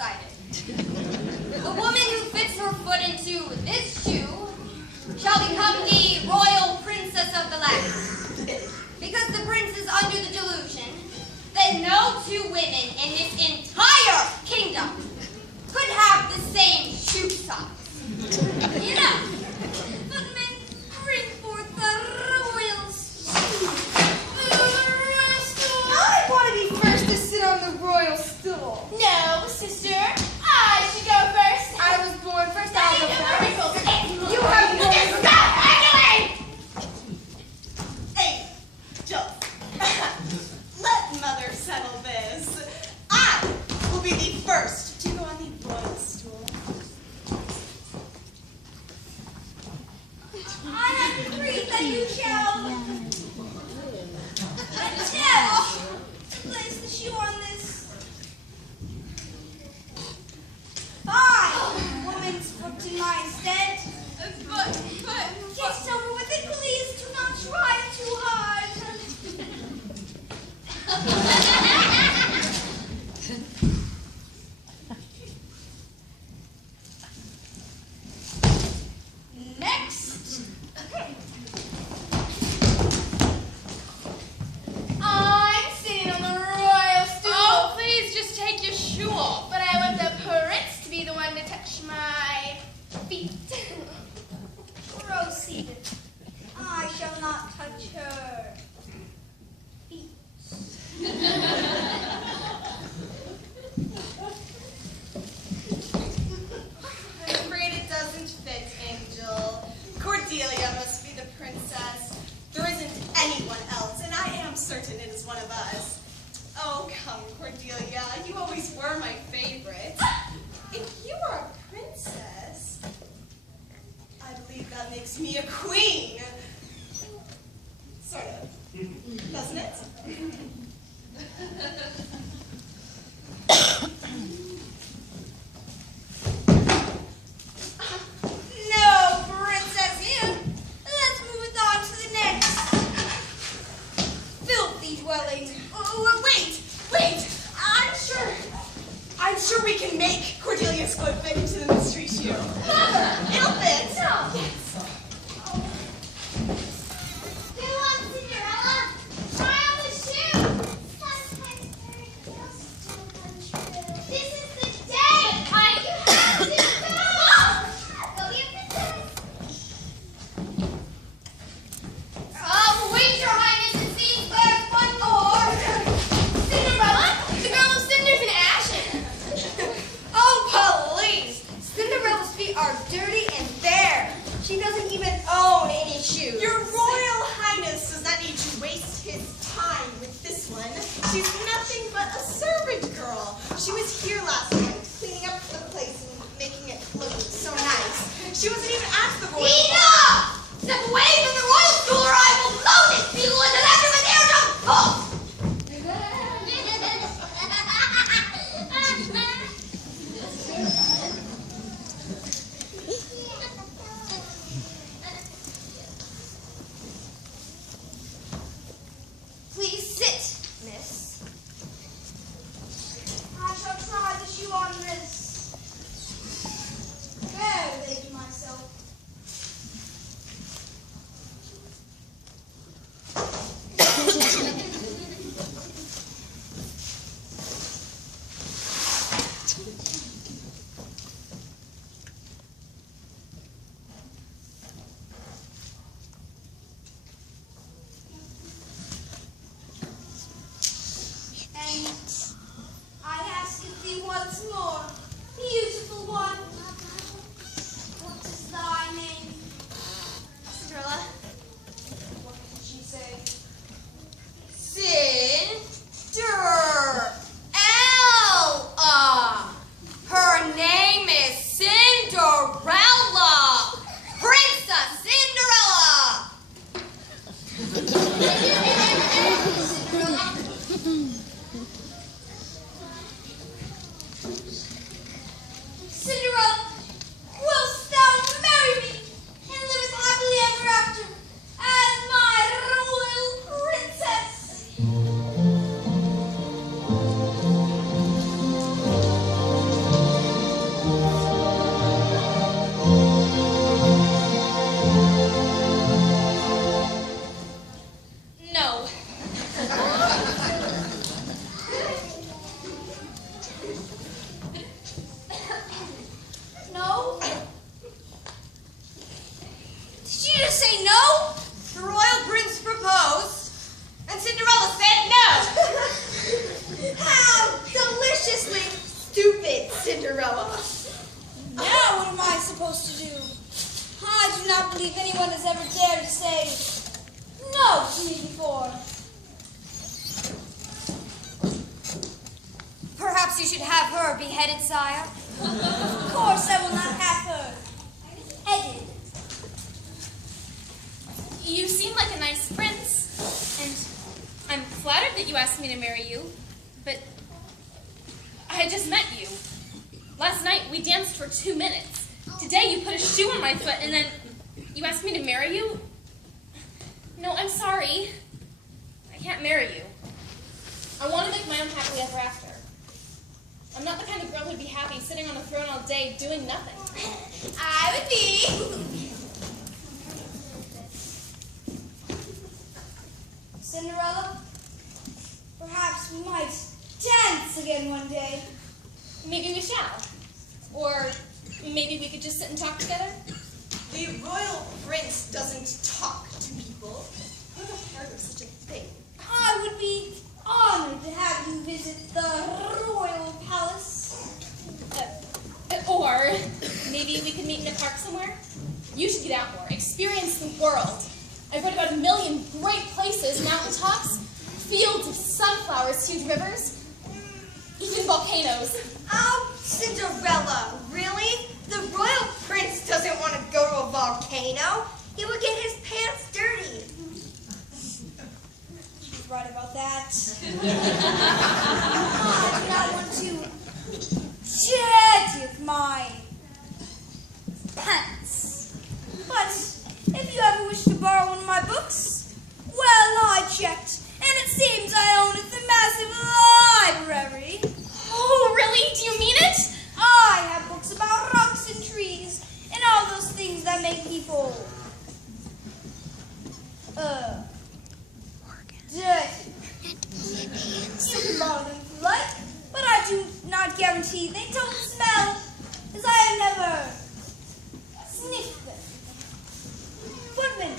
lopsided. The woman who fits her foot into this shoe shall become the royal princess of the land. Because the prince is under the delusion that no two women in this entire kingdom could have the same shoe size. Enough! Footmen, bring forth the royal stool. I want to be first to sit on the royal stool. No, sister. I should go first. I was born first. I'll go first. You have no stop haggling! Hey, just let mother settle this. I will be the first to go on the royal stool. I have agreed that you shall attempt to place the shoe on this fine woman's foot in my stead. But Get over with it, please. Do not try too hard. Next. I'm sitting on the royal stool. Oh, please just take your shoe off. But I want the prince to be the one to touch my feet. Proceed. I shall not touch her feet. I'm afraid it doesn't fit, Angel. Cordelia must be the princess. There isn't anyone else, and I am certain it is one of us. Oh, come, Cordelia. You always were my favorite. If you are a princess, I believe that makes me a queen. Sort of. Doesn't it? No, Princess Anne. Let's move it on to the next filthy dwelling. Oh, wait. I'm sure we can make Cordelia's foot fit into the mystery shoe. Mother, it'll fit. No. Who wants Cinderella? Try on the shoe. Sometimes fairy tales still come true. This is the day. You have to go. Go be a princess. Wait, Your Highness, it seems there's one more. Cinderella? The girl of cinders and ashes. Oh, please. Cinderella's feet are dirty and bare. She doesn't even own any shoes. Your Royal Highness does not need to waste his time with this one. She's nothing but a servant girl. She was here last night, cleaning up the place and making it look so nice. She wasn't even at the royal. Enough! Step away from the royal stool or I will blow this beetle into that with air jump. Please sit, miss. I shall try the shoe on this bare lady myself. And I ask of thee once more, beautiful one, what is thy name? Cinderella? What did she say? Cinderella. Cinderella. Now what am I supposed to do? I do not believe anyone has ever dared to say no to me before. Perhaps you should have her beheaded, sire. Of course I will not have her headed. You seem like a nice prince, and I'm flattered that you asked me to marry you, but I just met you. Last night we danced for 2 minutes. Today you put a shoe on my foot, and then you asked me to marry you? No, I'm sorry. I can't marry you. I want to make my own happily ever after. I'm not the kind of girl who'd be happy sitting on a throne all day doing nothing. I would be. Cinderella, perhaps we might dance again one day. Maybe we shall. Or maybe we could just sit and talk together? The royal prince doesn't talk to people. I've never heard of such a thing. I would be honored to have you visit the royal palace. Or maybe we could meet in a park somewhere? You should get out more, experience the world. I've read about 1 million great places, mountaintops, fields of sunflowers, huge rivers, even volcanoes. Oh, Cinderella, really? The royal prince doesn't want to go to a volcano. He would get his pants dirty. She's right about that. I do not want to chat with my pants. But if you ever wish to borrow one of my books, well, I checked, and it seems I own a massive library. Oh, really? Do you mean it? I have books about rocks and trees and all those things that make people dirty. You can borrow them if you like, but I do not guarantee they don't smell, as I have never sniffed them. Footman,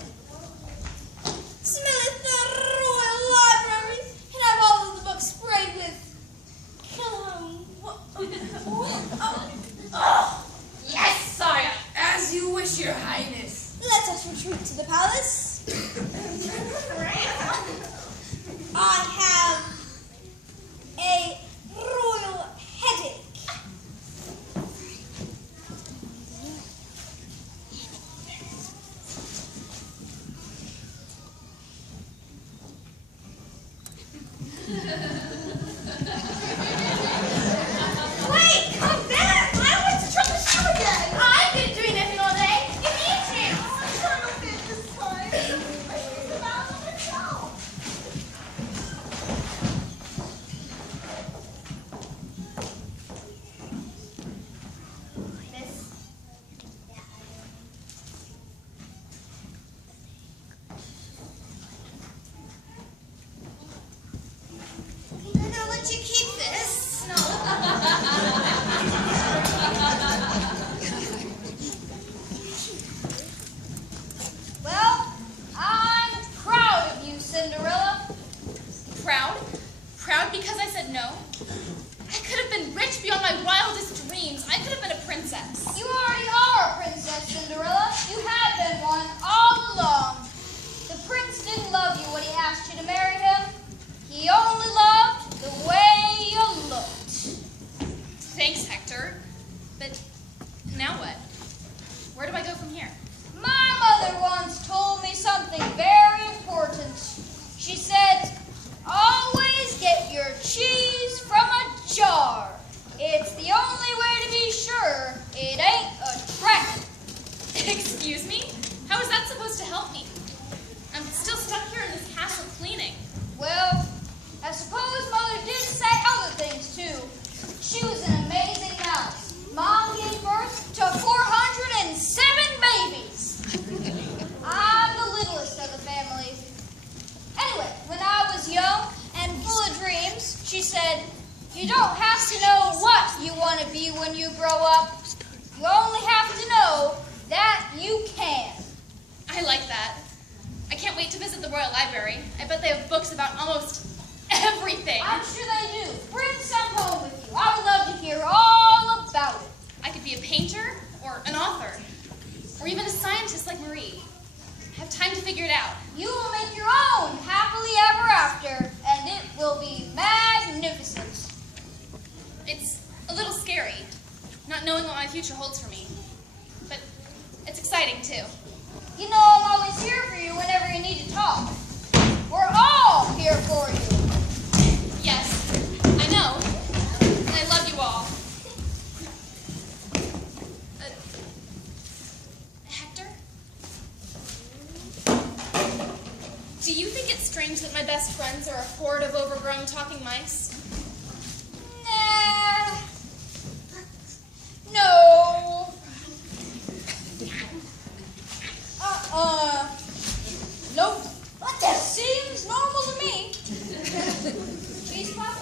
smelleth the royal library and have all of the books sprayed with cologne. Yes, sire, as you wish, your highness. Let us retreat to the palace. I have a royal headache. Wait, come back! I want to try the shoe again! I've been doing nothing all day. Give me a chance. I'm trying to fit this time. I think the mouse on itself. I'm gonna let you keep this. No. Well, I'm proud of you, Cinderella. Proud? Proud because I said no? I could have been rich beyond my wildest dreams. I could have been a princess. You already are a princess, Cinderella. You have been one all along. The prince didn't love you when he asked you to marry him. He only loved the way you looked. Thanks, Hector. But now what? Where do I go from here? My mother once told me something very important. She said, always get your cheese from a jar. It's the only way to be sure it ain't a trap. Excuse me? How is that supposed to help me? I'm still stuck here in this castle cleaning. Well, I suppose Mother did say other things, too. She was an amazing mouse. Mom gave birth to 407 babies. I'm the littlest of the family. Anyway, when I was young and full of dreams, she said, you don't have to know what you want to be when you grow up. You only have to know that you can. I like that. I can't wait to visit the Royal Library. I bet they have books about almost everything. I'm sure they do. Bring some home with you. I would love to hear all about figured out. You will make your own happily ever after, and it will be magnificent. It's a little scary, not knowing what my future holds for me. But it's exciting, too. You know I'm always here for you whenever you need to talk. We're all here for you. Yes, I know. And I love you all. Hector? Do you think it's strange that my best friends are a horde of overgrown talking mice? Nah. No. Nope. That seems normal to me. Cheese puff?